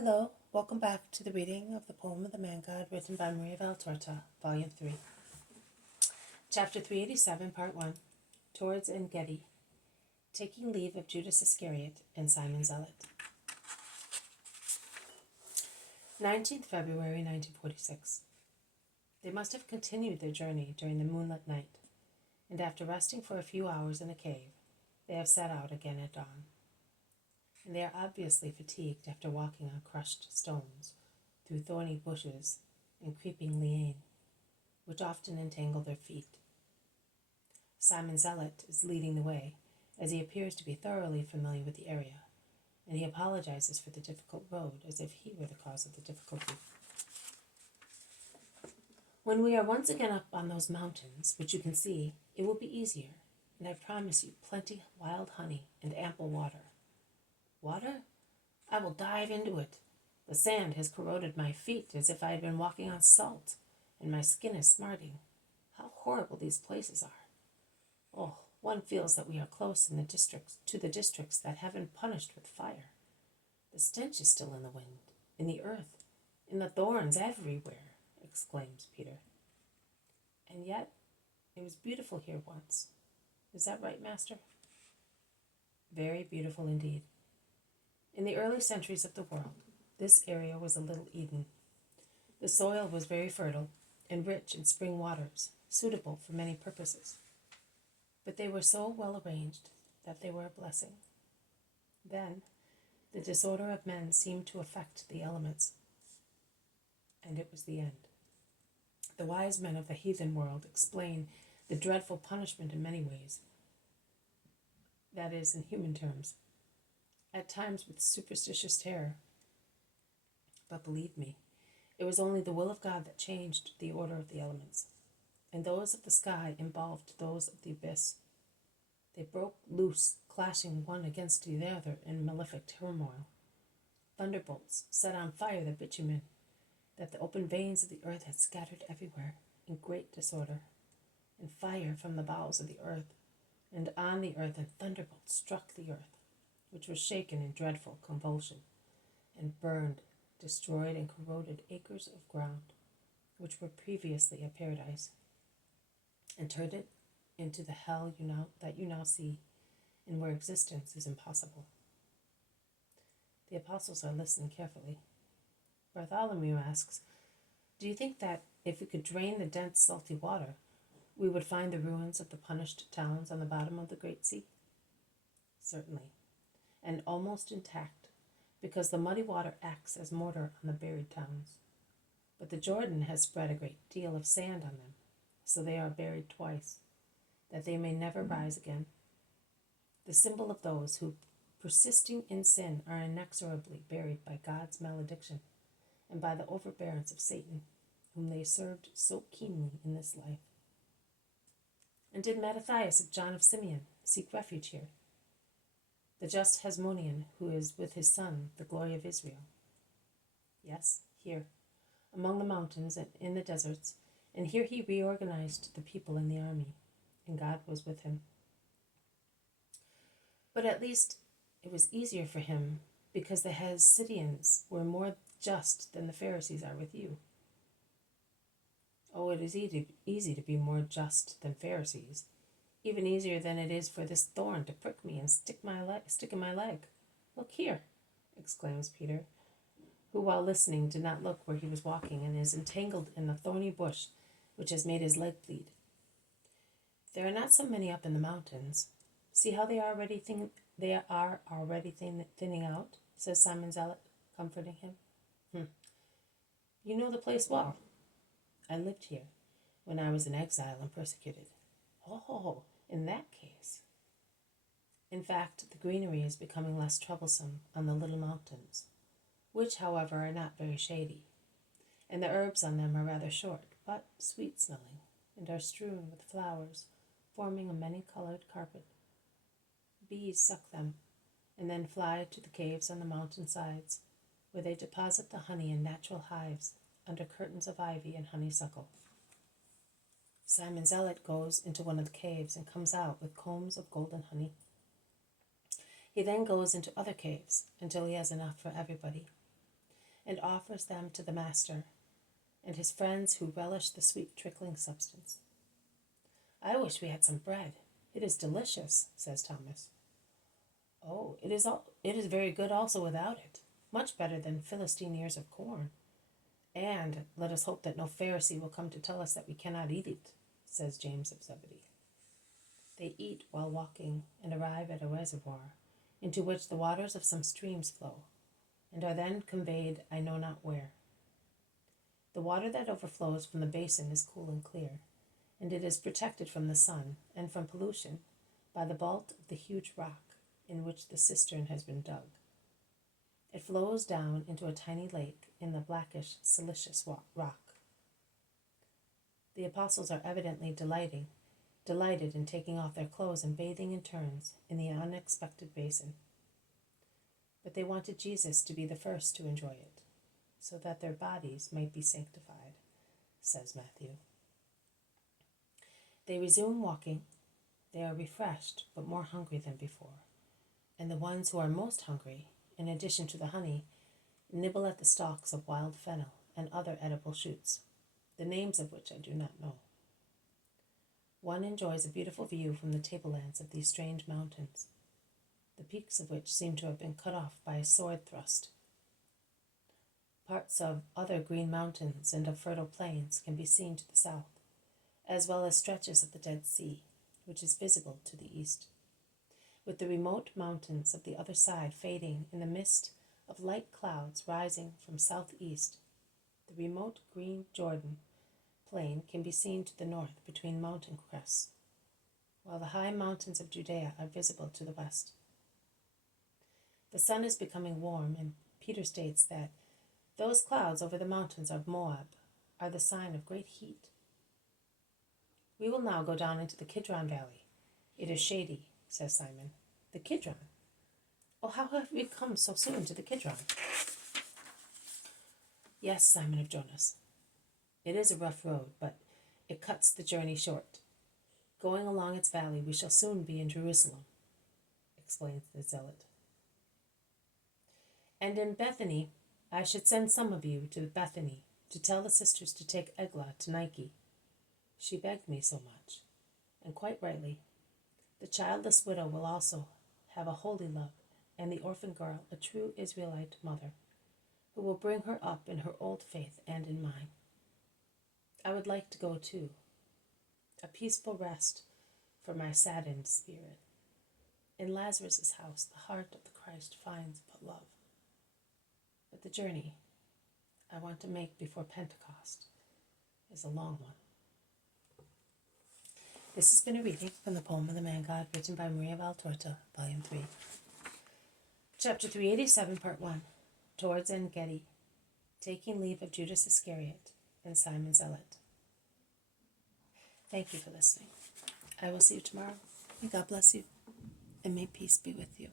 Hello, welcome back to the reading of the poem of the Man God written by Maria Valtorta, Volume 3. Chapter 387, Part 1, Towards Engedi, Taking Leave of Judas Iscariot and Simon Zealot. 19th February 1946. They must have continued their journey during the moonlit night, and after resting for a few hours in a cave, they have set out again at dawn. And they are obviously fatigued after walking on crushed stones, through thorny bushes and creeping liane, which often entangle their feet. Simon Zealot is leading the way, as he appears to be thoroughly familiar with the area, and he apologizes for the difficult road as if he were the cause of the difficulty. When we are once again up on those mountains, which you can see, it will be easier, and I promise you plenty wild honey and ample water. Water? I will dive into it. The sand has corroded my feet as if I had been walking on salt, and my skin is smarting. How horrible these places are. Oh, one feels that we are close to the districts that heaven punished with fire. The stench is still in the wind, in the earth, in the thorns everywhere, exclaims Peter. And yet, it was beautiful here once. Is that right, Master? Very beautiful indeed. In the early centuries of the world, this area was a little Eden. The soil was very fertile and rich in spring waters, suitable for many purposes. But they were so well arranged that they were a blessing. Then, the disorder of men seemed to affect the elements, and it was the end. The wise men of the heathen world explain the dreadful punishment in many ways, that is, in human terms, at times with superstitious terror. But believe me, it was only the will of God that changed the order of the elements, and those of the sky involved those of the abyss. They broke loose, clashing one against the other in malefic turmoil. Thunderbolts set on fire the bitumen that the open veins of the earth had scattered everywhere in great disorder, and fire from the bowels of the earth and on the earth, and thunderbolts struck the earth, which was shaken in dreadful convulsion, and burned, destroyed, and corroded acres of ground, which were previously a paradise, and turned it into the hell that you now see, and where existence is impossible. The apostles are listening carefully. Bartholomew asks, "Do you think that if we could drain the dense salty water, we would find the ruins of the punished towns on the bottom of the great sea?" Certainly, and almost intact, because the muddy water acts as mortar on the buried towns. But the Jordan has spread a great deal of sand on them, so they are buried twice, that they may never rise again. The symbol of those who, persisting in sin, are inexorably buried by God's malediction and by the overbearance of Satan, whom they served so keenly in this life. And did Mattathias of John of Simeon seek refuge here? The just Hasmonean, who is with his son, the glory of Israel? Yes, here, among the mountains and in the deserts, and here he reorganized the people in the army, and God was with him. But at least it was easier for him, because the Hasidians were more just than the Pharisees are with you. Oh, it is easy to be more just than Pharisees, even easier than it is for this thorn to prick me and stick in my leg. Look here, exclaims Peter, who while listening did not look where he was walking and is entangled in the thorny bush which has made his leg bleed. There are not so many up in the mountains. See how they are already thinning out, says Simon Zealot, comforting him. You know the place well. I lived here when I was in exile and persecuted. Oh, in that case. In fact, the greenery is becoming less troublesome on the little mountains, which, however, are not very shady, and the herbs on them are rather short, but sweet-smelling, and are strewn with flowers, forming a many-colored carpet. Bees suck them, and then fly to the caves on the mountain sides, where they deposit the honey in natural hives under curtains of ivy and honeysuckle. Simon Zealot goes into one of the caves and comes out with combs of golden honey. He then goes into other caves until he has enough for everybody. and offers them to the master and his friends who relish the sweet trickling substance. I wish we had some bread. It is delicious, says Thomas. Oh, it is very good also without it, much better than Philistine ears of corn. And let us hope that no Pharisee will come to tell us that we cannot eat it, says James of Zebedee. They eat while walking and arrive at a reservoir, into which the waters of some streams flow, and are then conveyed I know not where. The water that overflows from the basin is cool and clear, and it is protected from the sun and from pollution by the vault of the huge rock in which the cistern has been dug. It flows down into a tiny lake in the blackish, silicious rock. The apostles are evidently delighted in taking off their clothes and bathing in turns in the unexpected basin. But they wanted Jesus to be the first to enjoy it, so that their bodies might be sanctified, says Matthew. They resume walking. They are refreshed, but more hungry than before. And the ones who are most hungry, in addition to the honey, nibble at the stalks of wild fennel and other edible shoots, the names of which I do not know. One enjoys a beautiful view from the tablelands of these strange mountains, the peaks of which seem to have been cut off by a sword thrust. Parts of other green mountains and of fertile plains can be seen to the south, as well as stretches of the Dead Sea, which is visible to the east, with the remote mountains of the other side fading in the mist of light clouds rising from southeast. The remote green Jordan plain can be seen to the north between mountain crests, while the high mountains of Judea are visible to the west. The sun is becoming warm, and Peter states that those clouds over the mountains of Moab are the sign of great heat. We will now go down into the Kidron Valley. It is shady, says Simon. The Kidron? Oh, how have we come so soon to the Kidron? Yes, Simon of Jonas. It is a rough road, but it cuts the journey short. Going along its valley, we shall soon be in Jerusalem, explains the Zealot. And in Bethany, I should send some of you to Bethany to tell the sisters to take Eglah to Nike. She begged me so much, and quite rightly. The childless widow will also have a holy love, and the orphan girl a true Israelite mother, who will bring her up in her old faith and in mine. I would like to go too, a peaceful rest for my saddened spirit. In Lazarus' house the heart of the Christ finds but love. But the journey I want to make before Pentecost is a long one. This has been a reading from the poem of the Man God, written by Maria Valtorta, Volume 3. Chapter 387, Part 1. Towards Engedi, taking leave of Judas Iscariot and Simon Zealot. Thank you for listening. I will see you tomorrow. May God bless you, and may peace be with you.